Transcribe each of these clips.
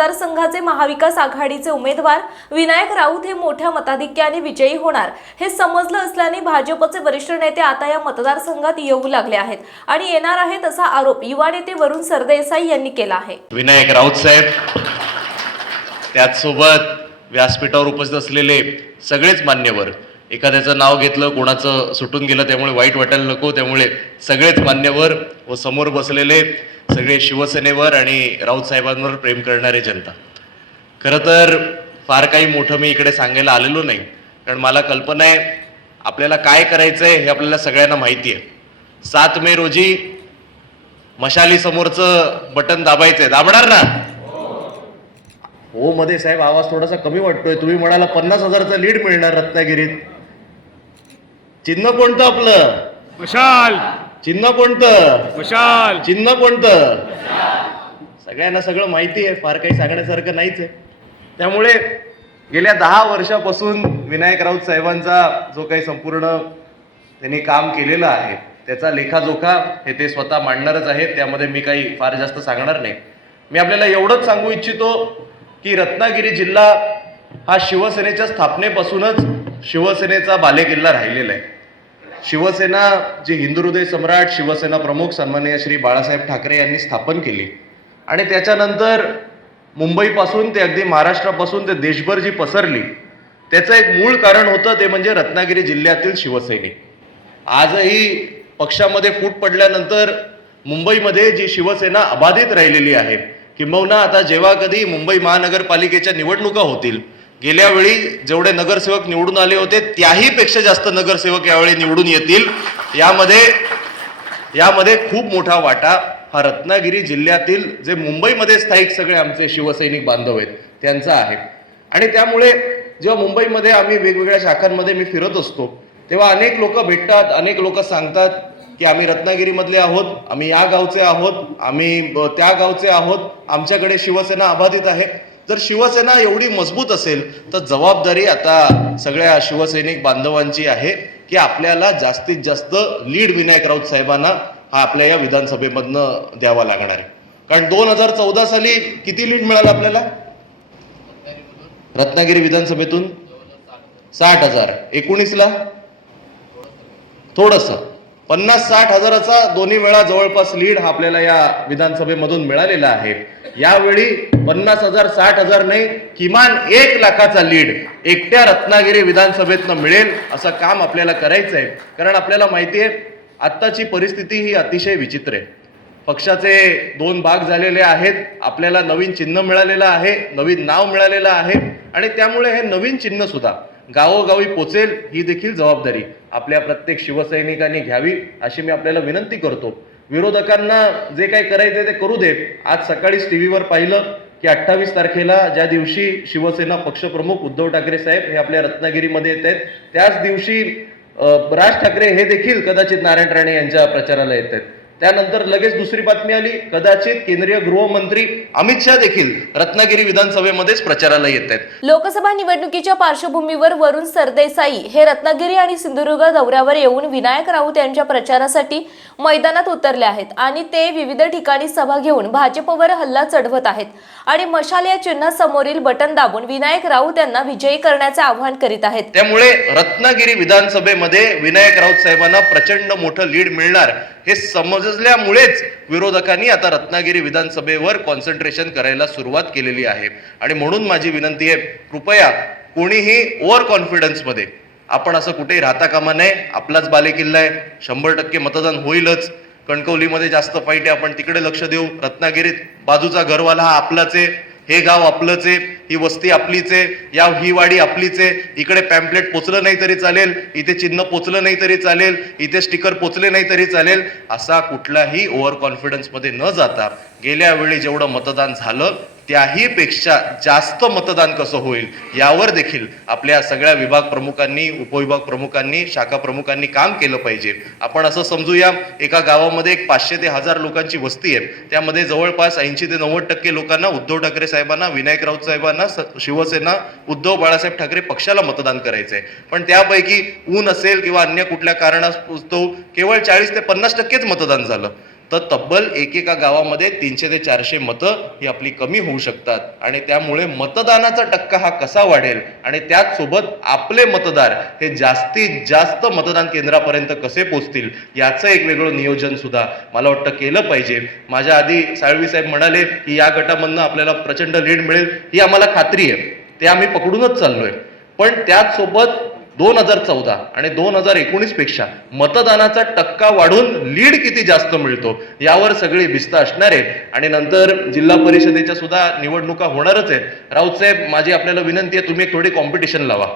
मतदारसंघाचे महाविकास आघाडीचे उमेदवार विनायक राऊत हे मोठ्या मताधिक्याने विजयी होणार. हे समजलं असल्याने भाजपचे वरिष्ठ नेते आता या मतदारसंघात येऊ लागले आहेत आणि येणार आहेत असा आरोप युवा नेते वरुण सरदेसाई यांनी केला आहे. विनायक राऊत साहेब त्याचसोबत व्यासपीठावर उपस्थित असलेले सगळेच मान्यवर एखाद्याचं नाव घेतलं कोणाचं सुटून गेलं त्यामुळे वाईट वाटायला नको त्यामुळे सगळेच मान्यवर व समोर बसलेले सगळे शिवसेनेवर आणि राऊत साहेबांवर प्रेम करणारे जनता. खरं तर फार काही मोठं मी इकडे सांगायला आलेलो नाही. कारण मला कल्पना आहे आपल्याला काय करायचं आहे हे आपल्याला सगळ्यांना माहिती आहे. सात मे रोजी मशाली समोरचं बटन दाबायचंय. दाबणार ना? हो मध्ये साहेब आवाज थोडासा कमी वाटतोय. तुम्ही म्हणाला पन्नास हजारचा लीड मिळणार रत्नागिरीत. चिन्ह कोणतं आपलं? मशाल! चिन्ह कोणतं? मशाल चिन्ह कोणतं? सगळ्यांना सगळं माहिती आहे फार काही सांगण्यासारखं नाहीच आहे. त्यामुळे गेल्या दहा वर्षापासून विनायक राऊत साहेबांचा जो काही संपूर्ण त्यांनी काम केलेलं आहे त्याचा लेखाजोखा हे ते स्वतः मांडणारच आहेत त्यामध्ये मी काही फार जास्त सांगणार नाही. मी आपल्याला एवढंच सांगू इच्छितो की रत्नागिरी जिल्हा हा शिवसेनेच्या स्थापनेपासूनच शिवसेनेचा बालेकिल्ला राहिलेला आहे. शिवसेना जी हिंदू हृदय सम्राट शिवसेना प्रमुख सन्माननीय श्री बाळासाहेब ठाकरे यांनी स्थापन केली. आणि त्याच्यानंतर मुंबईपासून ते अगदी महाराष्ट्रापासून ते देशभर जी पसरली त्याचं एक मूळ कारण होतं ते म्हणजे रत्नागिरी जिल्ह्यातील शिवसैनिक. आजही पक्षामध्ये फूट पडल्यानंतर मुंबईमध्ये जी शिवसेना अबाधित राहिलेली आहे किंबहुना आता जेव्हा कधी मुंबई महानगरपालिकेच्या निवडणुका होतील गेल्या वेळी जेवढे नगरसेवक निवडून आले होते त्याही पेक्षा जास्त नगरसेवक यावेळी निवडून येतील. यामध्ये यामध्ये खूप मोठा वाटा हा रत्नागिरी जिल्ह्यातील जे मुंबईमध्ये स्थायिक सगळे आमचे शिवसैनिक बांधव आहेत त्यांचा आहे. आणि त्यामुळे जेव्हा मुंबईमध्ये आम्ही वेगवेगळ्या शाखांमध्ये मी फिरत असतो तेव्हा अनेक लोक भेटतात अनेक लोक सांगतात की आम्ही रत्नागिरीमधले आहोत आम्ही या गावचे आहोत आम्ही त्या गावचे आहोत आमच्याकडे शिवसेना अबाधित आहे. जर शिवसेना एवढी मजबूत असेल तर जबाबदारी आता सगळ्या शिवसैनिक बांधवांची आहे की आपल्याला जास्तीत जास्त लीड विनायक राऊत साहेबांना हा आपल्या या विधानसभेमधनं द्यावा लागणार आहे. कारण दोन हजार चौदा साली किती लीड मिळालं आपल्याला? रत्नागिरी विधानसभेतून? साठ हजार. एकोणीसला? थोडंसं. पन्नास साठ हजाराचा दोन्ही वेळा जवळपास लीड हा आपल्याला या विधानसभेमधून मिळालेला आहे. यावेळी पन्नास हजार साठ हजार नाही किमान एक लाखाचा लीड एकट्या रत्नागिरी विधानसभेतनं मिळेल असं काम आपल्याला करायचं आहे. कारण आपल्याला माहिती आहे आत्ताची परिस्थिती ही अतिशय विचित्र आहे. पक्षाचे दोन भाग झालेले आहेत आपल्याला नवीन चिन्ह मिळालेलं आहे नवीन नाव मिळालेलं आहे आणि त्यामुळे हे नवीन चिन्ह सुद्धा गावोगावी पोचेल ही देखील जबाबदारी आपल्या प्रत्येक शिवसैनिकांनी घ्यावी अशी मी आपल्याला विनंती करतो. विरोधकांना जे काही करायचे ते करू दे आज सकाळीच टी व्हीवर पाहिलं की अठ्ठावीस तारखेला ज्या दिवशी शिवसेना पक्षप्रमुख उद्धव ठाकरे साहेब हे आपल्या रत्नागिरीमध्ये येत आहेत त्याच दिवशी राज ठाकरे हे देखील कदाचित नारायण राणे यांच्या प्रचाराला येत आहेत. त्यानंतर लगेच दुसरी बातमी आली. कदाचित केंद्रीय गृहमंत्री अमित शहा देखील रत्नागिरी विधानसभेमध्येच प्रचाराला येत आहेत. लोकसभा निवडणुकीच्या पार्श्वभूमीवर वरुण सरदेसाई हे रत्नागिरी आणि सिंधुदुर्ग दौऱ्यावर येऊन विनायक राऊत यांच्या प्रचारासाठी मैदानात उतरले आहेत आणि ते विविध ठिकाणी सभा घेऊन भाजपवर हल्ला चढवत आहेत आणि मशाल या चिन्हासमोरील बटन दाबून विनायक राऊत यांना विजयी करण्याचे आवाहन करीत आहेत. त्यामुळे रत्नागिरी विधानसभेमध्ये विनायक राऊत साहेबांना प्रचंड मोठं लीड मिळणार हे समजल्यामुळेच विरोधकांनी आता रत्नागिरी विधानसभेवर कॉन्सन्ट्रेशन करायला सुरुवात केलेली आहे. आणि म्हणून माझी विनंती आहे कृपया कोणीही ओव्हर कॉन्फिडन्समध्ये आपण असं कुठेही राहता कामा नये आपलाच बालेकिल्ला आहे शंभर टक्के मतदान होईलच. कणकवलीमध्ये जास्त फाईट आहे आपण तिकडे लक्ष देऊ. रत्नागिरीत बाजूचा घरवाला हा आपलाच आहे. हे गाव आपलंच आहे ही वस्ती आपलीच आहे या ही वाडी आपलीच आहे इकडे पॅम्पलेट पोचलं नाही तरी चालेल इथे चिन्ह पोचलं नाही तरी चालेल इथे स्टिकर पोचले नाही तरी चालेल असा कुठलाही ओव्हर कॉन्फिडन्समध्ये न जाता गेल्या वेळी जेवढं मतदान झालं त्याही पेक्षा जास्त मतदान कसं होईल यावर देखील आपल्या सगळ्या विभाग प्रमुखांनी उपविभाग प्रमुखांनी शाखा प्रमुखांनी काम केलं पाहिजे. आपण असं समजूया एका गावामध्ये एक पाचशे ते हजार लोकांची वस्ती आहे त्यामध्ये जवळपास ऐंशी ते नव्वद टक्के लोकांना उद्धव ठाकरे साहेबांना विनायक राऊत साहेबांना स- शिवसेना उद्धव बाळासाहेब ठाकरे पक्षाला मतदान करायचं आहे पण त्यापैकी ऊन असेल किंवा अन्य कुठल्या कारणास्तव केवळ चाळीस ते पन्नास टक्केच मतदान झालं. तर तब्बल एकेका गावामध्ये तीनशे ते चारशे मतं ही आपली कमी होऊ शकतात. आणि त्यामुळे मतदानाचा टक्का हा कसा वाढेल? आणि त्याचसोबत आपले मतदार हे जास्तीत जास्त मतदान केंद्रापर्यंत कसे पोचतील? याचं एक वेगळं नियोजन सुद्धा मला वाटतं केलं पाहिजे. माझ्या आधी साळवी साहेब म्हणाले की या गटामधनं आपल्याला प्रचंड लीड मिळेल ही आम्हाला खात्री आहे. ते आम्ही पकडूनच चाललोय. पण त्याचसोबत दोन हजार चौदा आणि दोन हजार एकोणीसपेक्षा मतदानाचा टक्का वाढून लीड किती जास्त मिळतो यावर सगळी भिस्त असणार आहे आणि नंतर जिल्हा परिषदेच्या सुद्धा निवडणुका होणारच आहेत. राऊतसाहेब माझी आपल्याला विनंती आहे तुम्ही एक थोडी कॉम्पिटिशन लावा.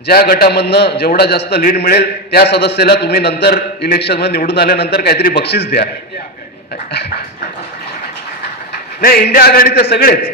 ज्या गटामधनं जेवढा जास्त लीड मिळेल त्या सदस्याला तुम्ही नंतर इलेक्शनमध्ये निवडून आल्यानंतर काहीतरी बक्षीस द्या. नाही इंडिया आघाडीचे सगळेच.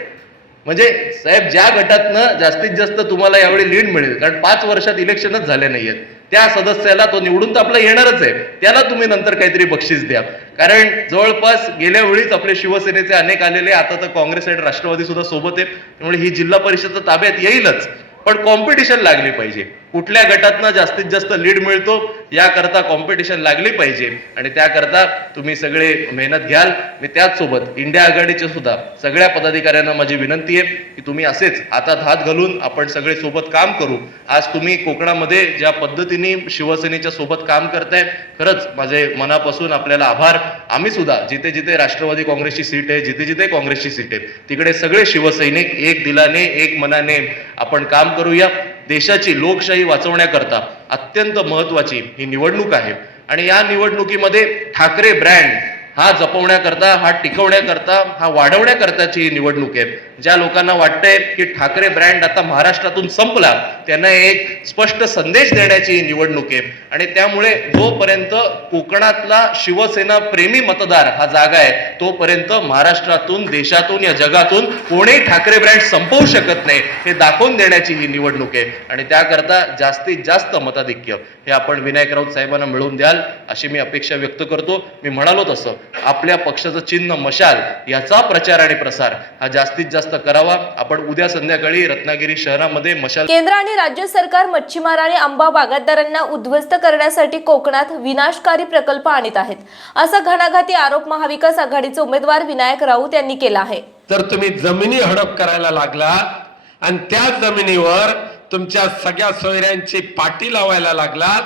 म्हणजे साहेब ज्या गटातनं जास्तीत जास्त तुम्हाला यावेळी लीड मिळेल कारण पाच वर्षात इलेक्शनच झाले नाहीयेत त्या सदस्याला तो निवडून तर आपला येणारच आहे त्याला तुम्ही नंतर काहीतरी बक्षीस द्या. कारण जवळपास गेल्या वेळीच आपले शिवसेनेचे अनेक आलेले आता तर काँग्रेस आणि राष्ट्रवादी सुद्धा सोबत आहे त्यामुळे ही जिल्हा परिषद तर ताब्यात येईलच पण कॉम्पिटिशन लागली पाहिजे. कुठल्या गटातनं जास्तीत जास्त लीड मिळतो याकरता कॉम्पिटिशन लागली पाहिजे. आणि त्याकरता तुम्ही सगळे मेहनत घ्याल. मी त्याचसोबत इंडिया आघाडीचे सुद्धा सगळ्या पदाधिकाऱ्यांना माझी विनंती आहे की तुम्ही असेच हातात हात घालून आपण सगळे सोबत काम करू. आज तुम्ही कोकणामध्ये ज्या पद्धतीने शिवसेनेच्या सोबत काम करताय खरंच माझे मनापासून आपल्याला आभार. आम्ही सुद्धा जिथे जिथे राष्ट्रवादी काँग्रेसची सीट आहे जिथे जिथे काँग्रेसची सीट आहे तिकडे सगळे शिवसैनिक एक दिलाने एक मनाने आपण काम करूया. देशाची लोकशाही वाचवण्याकरता अत्यंत महत्त्वाची ही निवडणूक आहे. आणि या निवडणुकीमध्ये ठाकरे ब्रँड हा जपवण्याकरता हा टिकवण्याकरता हा वाढवण्याकरताची ही निवडणूक आहे. ज्या लोकांना वाटतंय की ठाकरे ब्रँड आता महाराष्ट्रातून संपला त्यांना एक स्पष्ट संदेश देण्याची ही निवडणूक आहे. आणि त्यामुळे जोपर्यंत कोकणातला शिवसेना प्रेमी मतदार हा जागा आहे तोपर्यंत महाराष्ट्रातून देशातून या जगातून कोणीही ठाकरे ब्रँड संपवू शकत नाही हे दाखवून देण्याची ही निवडणूक आहे. आणि त्याकरता जास्तीत जास्त मताधिक्य हे आपण विनायक राऊत साहेबांना मिळवून द्याल अशी मी अपेक्षा व्यक्त करतो. मी म्हणालो तसं. आपल्या पक्षाचं चिन्ह मशाल याचा प्रचार आणि प्रसार हा जास्तीत जास्त करावा. आपण उद्या संध्याकाळी रत्नागिरी शहरामध्ये मशाल केंद्र आणि राज्य सरकार मच्छीमार आणि आंबा बागायतदारांना उद्ध्वस्त करण्यासाठी कोकणात विनाशकारी प्रकल्प आणत आहेत. असा घणाघाती आरोप महाविकास आघाडीचे उमेदवार विनायक राऊत यांनी केला आहे. तर तुम्ही जमिनी हडप करायला लागलात आणि त्या जमिनीवर तुमच्या सगळ्या सोयऱ्यांची पाटी लावायला लागलात.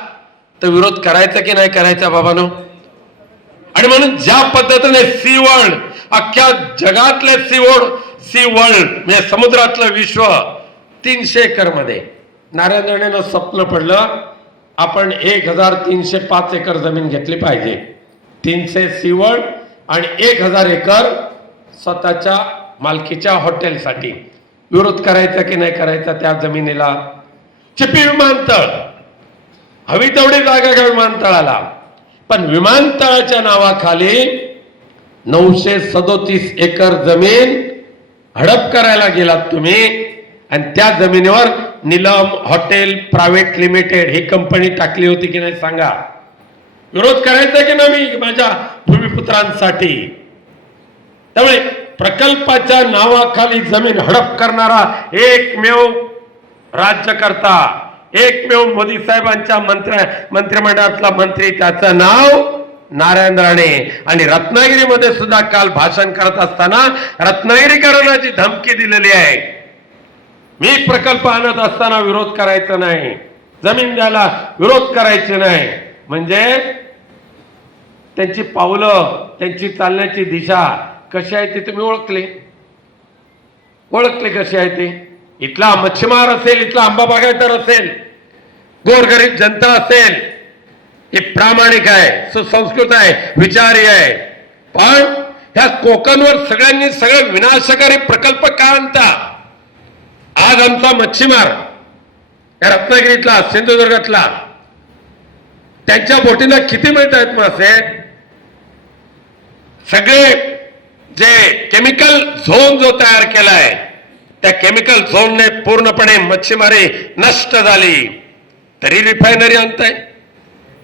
तर विरोध करायचा की नाही करायचा बाबानो? आणि म्हणून ज्या पद्धतीने सी वर्ल्ड अख्ख्या जगातले सी वर्ल्ड सी वर्ल्ड म्हणजे समुद्रातलं विश्व तीनशे एकरमध्ये नारायण स्वप्न पडलं आपण एक हजार तीनशे पाच एकर जमीन घेतली पाहिजे. तीनशे सी वर्ल्ड आणि एक हजार एकर स्वतःच्या मालकीच्या हॉटेलसाठी. विरोध करायचा की नाही करायचा त्या जमिनीला? चिपी विमानतळ. हवी तेवढी जागा घ्या विमानतळाला. पण विमानतळाच्या नावाखाली नऊशे सदोतीस एकर जमीन हडप करायला गेलात तुम्ही. आणि त्या जमिनीवर निलम हॉटेल प्रायव्हेट लिमिटेड ही कंपनी टाकली होती की नाही सांगा. विरोध करायचा की नाही माझ्या भूमिपुत्रांसाठी? त्यामुळे प्रकल्पाच्या नावाखाली जमीन हडप करणारा एकमेव राज्यकर्ता एकमेव मोदी साहेबांच्या मंत्र मंत्रिमंडळातला मंत्री त्याचं नाव नारायण राणे. आणि रत्नागिरीमध्ये सुद्धा काल भाषण करत असताना रत्नागिरीकरणाची धमकी दिलेली आहे मी प्रकल्प आणत असताना विरोध करायचा नाही. जमीन द्यायला विरोध करायचे नाही. म्हणजे त्यांची पावलं त्यांची चालण्याची दिशा कशी आहे ती तुम्ही ओळखली? ओळखले कशी आहे ते? इथला मच्छीमार असेल इथला आंबा बागायतर असेल गोरगरीब जनता असेल हे प्रामाणिक आहे सुसंस्कृत आहे विचारी आहे. पण ह्या कोकणवर सगळ्यांनी सगळे विनाशकारी प्रकल्प का आणता? आज आमचा मच्छीमार या रत्नागिरीतला सिंधुदुर्गातला त्यांच्या बोटीला किती मिळत आहेत मासे सगळे जे केमिकल झोन जो तयार केला आहे त्या केमिकल झोनने पूर्णपणे मच्छीमारी नष्ट झाली. तरी रिफायनरी आणताय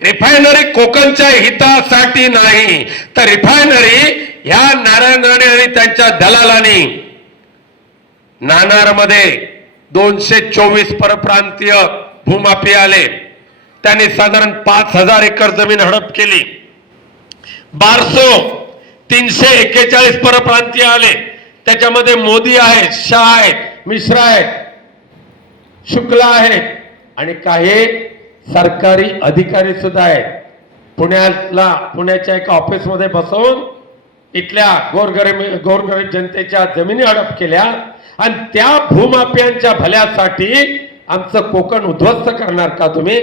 रिफायनरी कोकणच्या हितासाठी नाही. तर रिफायनरी ह्या नारायणराणे आणि त्यांच्या दलालानी नाणारमध्ये दोनशे चोवीस परप्रांतीय भूमाफी आले. त्यांनी साधारण पाच हजार एकर जमीन हडप केली. बारसो तीनशे एक्केचाळीस परप्रांतीय आले. त्याच्यामध्ये मोदी आहेत शाह आहेत मिश्रा आहेत शुक्ला आहेत आणि काही सरकारी अधिकारी सुद्धा आहेत. पुण्याला पुण्याच्या एका ऑफिसमध्ये बसवून इथल्या गोरगरीब गोरगरीब जनतेच्या जमिनी हडप केल्या आणि त्या भूमाफियांच्या भल्यासाठी आमचं कोकण उद्ध्वस्त करणार का तुम्ही?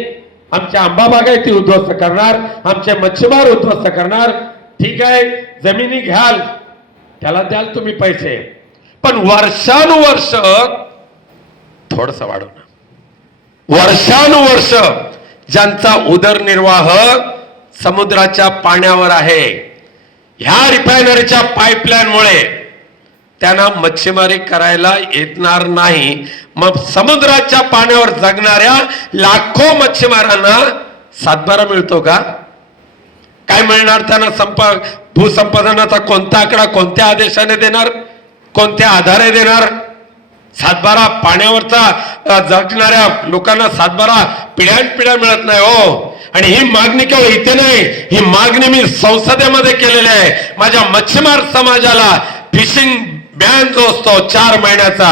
आमच्या आंबा बागायती उद्ध्वस्त करणार आमचे मच्छीमार उद्ध्वस्त करणार. ठीक आहे जमिनी घ्याल त्याला द्याल तुम्ही पैसे. पण वर्षानुवर्ष थोडस वाढवणं वर्षानुवर्ष ज्यांचा उदरनिर्वाह समुद्राच्या पाण्यावर आहे ह्या रिफायनरीच्या पाईपलाईनमुळे त्यांना मच्छीमारी करायला येणार नाही. मग समुद्राच्या पाण्यावर जगणाऱ्या लाखो मच्छीमारांना सातबारा मिळतो का? काय मिळणार त्यांना संप भूसंपादनाचा कोणता आकडा कोणत्या आदेशाने देणार कोणत्या आधारे देणार? सातबारा पाण्यावरचा जगणाऱ्या लोकांना सातबारा पिढ्यानपिढ्या मिळत नाही हो. आणि ही मागणी केवळ इथे नाही ही मागणी मी संसदेमध्ये केलेली आहे. माझ्या मच्छीमार समाजाला फिशिंग बॅन जो असतो चार महिन्याचा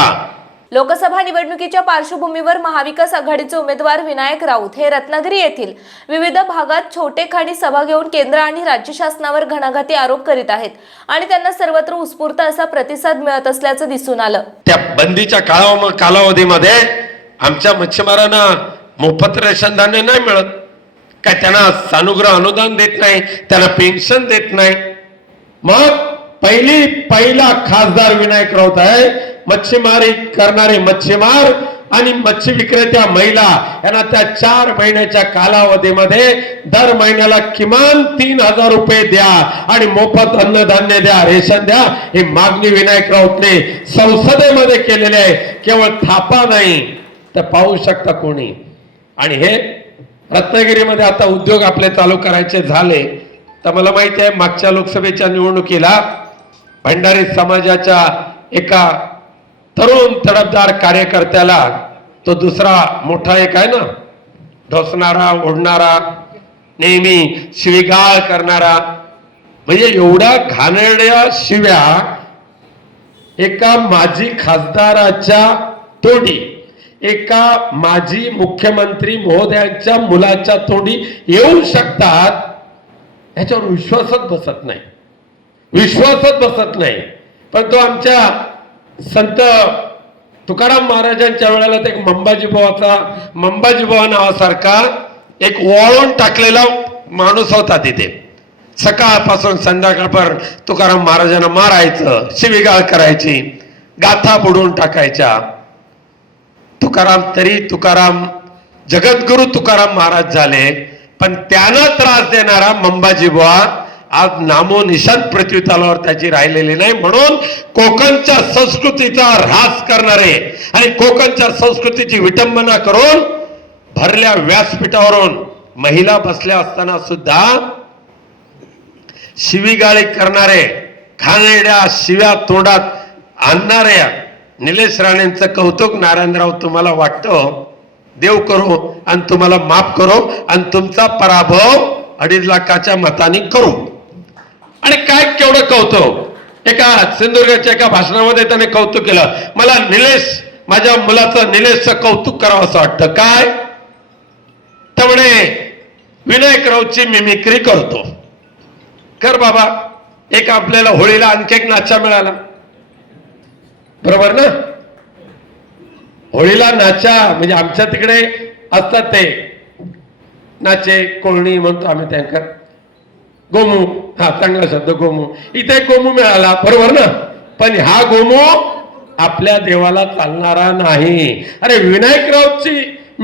लोकसभा निवडणुकीच्या पार्श्वभूमीवर महाविकास आघाडीचे उमेदवार विनायक राऊत हे रत्नागिरी येथील विविध भागात छोटे खाणी सभा घेऊन केंद्र आणि राज्य शासनावर घणाघाती आरोप करीत आहेत आणि त्यांना सर्वत्र उत्स्फूर्त असा प्रतिसाद मिळत असल्याचं दिसून आलं. त्या बंदीच्या कालावधीमध्ये आमच्या मच्छीमारांना मोफत रेशन धान्य नाही मिळत. काय त्यांना सानुग्रह अनुदान देत नाही त्यांना पेन्शन देत नाही. मग पहिली पहिला खासदार विनायक राऊत आहे. मच्छीमारी करणारे मच्छीमार आणि मच्छी विक्रेत्या महिला यांना त्या चार महिन्याच्या कालावधीमध्ये दर महिन्याला किमान तीन हजार रुपये द्या आणि मोफत अन्नधान्य द्या रेशन द्या. ही मागणी विनायक राऊतने संसदेमध्ये केलेली आहे. केवळ थापा नाही तर पाहू शकता कोणी. आणि हे रत्नागिरीमध्ये आता उद्योग आपले चालू करायचे झाले. तर मला माहिती आहे मागच्या लोकसभेच्या निवडणुकीला भंडारी समाजाच्या एका तरुण तडफदार कार्यकर्त्याला तो दुसरा मोठा एक आहे ना ढोसणारा ओढणारा नेहमी शिवीगाळ करणारा. म्हणजे एवढ्या घाणेरड्या शिव्या एका माजी खासदाराच्या तोंडी एका माजी मुख्यमंत्री महोदयांच्या मुलाच्या तोंडी येऊ शकतात ह्याच्यावर विश्वासच बसत नाही. विश्वासच बसत नाही. पण तो आमच्या संत तुकाराम महाराजांच्या वेळेला ते एक मंबाजी बुवाचा मंबाजी नावासारखा एक वळून टाकलेला माणूस होता तिथे. सकाळपासून संध्याकाळपर्यंत तुकाराम महाराजांना मारायचं शिवीगाळ करायची गाथा बुडवून टाकायच्या. तुकाराम तरी तुकाराम जगद्गुरु तुकाराम महाराज झाले पण त्यांना त्रास देणारा मंबाजी बुवा आज नामोनिशान पृथ्वी तलावर त्याची राहिलेली नाही. म्हणून कोकणच्या संस्कृतीचा ऱ्हास करणारे आणि कोकणच्या संस्कृतीची विटंबना करून भरल्या व्यासपीठावरून महिला बसल्या असताना सुद्धा शिवीगाळी करणारे खानेड्या शिव्या तोंडात आणणाऱ्या निलेश राणेंचं कौतुक नारायणराव तुम्हाला वाटतं? देव करू आणि तुम्हाला माफ करू आणि तुमचा पराभव अडीच लाखाच्या मताने करू. आणि काय केवढं कौतुक? एका सिंधुदुर्गाच्या एका भाषणामध्ये त्याने कौतुक केलं. मला निलेश माझ्या मुलाचं निलेशचं कौतुक करावं असं वाटतं. काय? त्यामुळे विनायक राऊतची मिमिक्री करतो. कर बाबा एक आपल्याला होळीला आणखी एक नाचा मिळाला. बरोबर ना? होळीला नाचा म्हणजे आमच्या तिकडे असतात ते. नाचे कोळणी म्हणतो आम्ही त्यांकर. गोमू. हा चांगला शब्द गोमू. इथे गोमू मिळाला बरोबर ना? पण हा गोमू आपल्या देवाला चालणारा नाही. अरे विनायक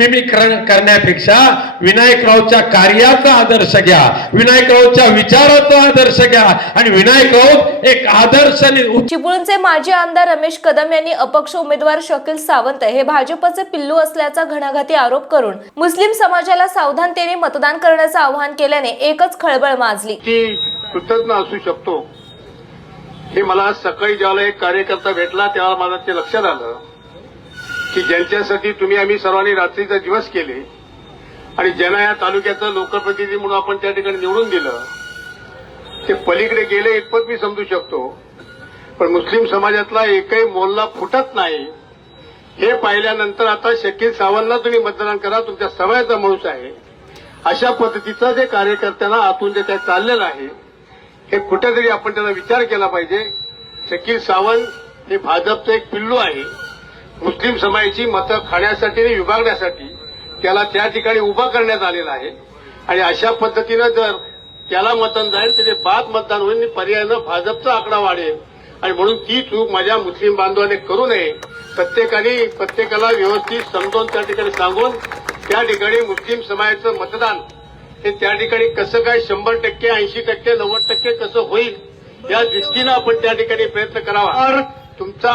राऊतची मिमी करण्यापेक्षा विनायक राऊतच्या कार्याचा आदर्श घ्या विनायक राऊतच्या विचाराचा आदर्श घ्या आणि विनायक राऊत एक आदर्श चिपळूणचे माजी आमदार रमेश कदम यांनी अपक्ष उमेदवार शकील सावंत हे भाजपचे पिल्लू असल्याचा घणाघाती आरोप करून मुस्लिम समाजाला सावधानतेने मतदान करण्याचं आवाहन केल्याने एकच खळबळ माजली. कृतज्ञ असू शकतो. हे मला सकाळी ज्यावेळेला एक कार्यकर्ता भेटला त्यावेळेला मला ते लक्षात आलं. की ज्यांच्यासाठी तुम्ही आम्ही सर्वांनी रात्रीचे दिवस केले आणि ज्यांना या तालुक्याचं लोकप्रतिनिधी म्हणून आपण त्या ठिकाणी निवडून दिलं ते पलीकडे गेले इतपत मी समजू शकतो. पण मुस्लिम समाजातला एकही मोल्ला फुटत नाही. हे पाहिल्यानंतर आता शकील सावंतला तुम्ही मतदान करा तुमच्या सवयाचा माणूस आहे. अशा पद्धतीचं जे कार्यकर्त्यांना आतून जे काय चाललेलं आहे हे कुठेतरी आपण त्याचा विचार केला पाहिजे. शकील सावंत हे भाजपचं एक पिल्लू आहे. मुस्लिम समाजाची मतं खाण्यासाठी आणि विभागण्यासाठी त्याला त्या ठिकाणी उभा करण्यात आलेला आहे. आणि अशा पद्धतीनं जर त्याला मतदान जाईल तर ते बाद मतदान होईल आणि पर्यायानं भाजपचा आकडा वाढेल. आणि म्हणून ती चूक माझ्या मुस्लिम बांधवाने करू नये. प्रत्येकाने प्रत्येकाला व्यवस्थित समजावून त्या ठिकाणी सांगून त्या ठिकाणी मुस्लिम समाजाचं मतदान हे त्या ठिकाणी कसं काय शंभर टक्के ऐंशी टक्के नव्वद टक्के कसं होईल या दृष्टीनं आपण त्या ठिकाणी प्रयत्न करावा. तुमचा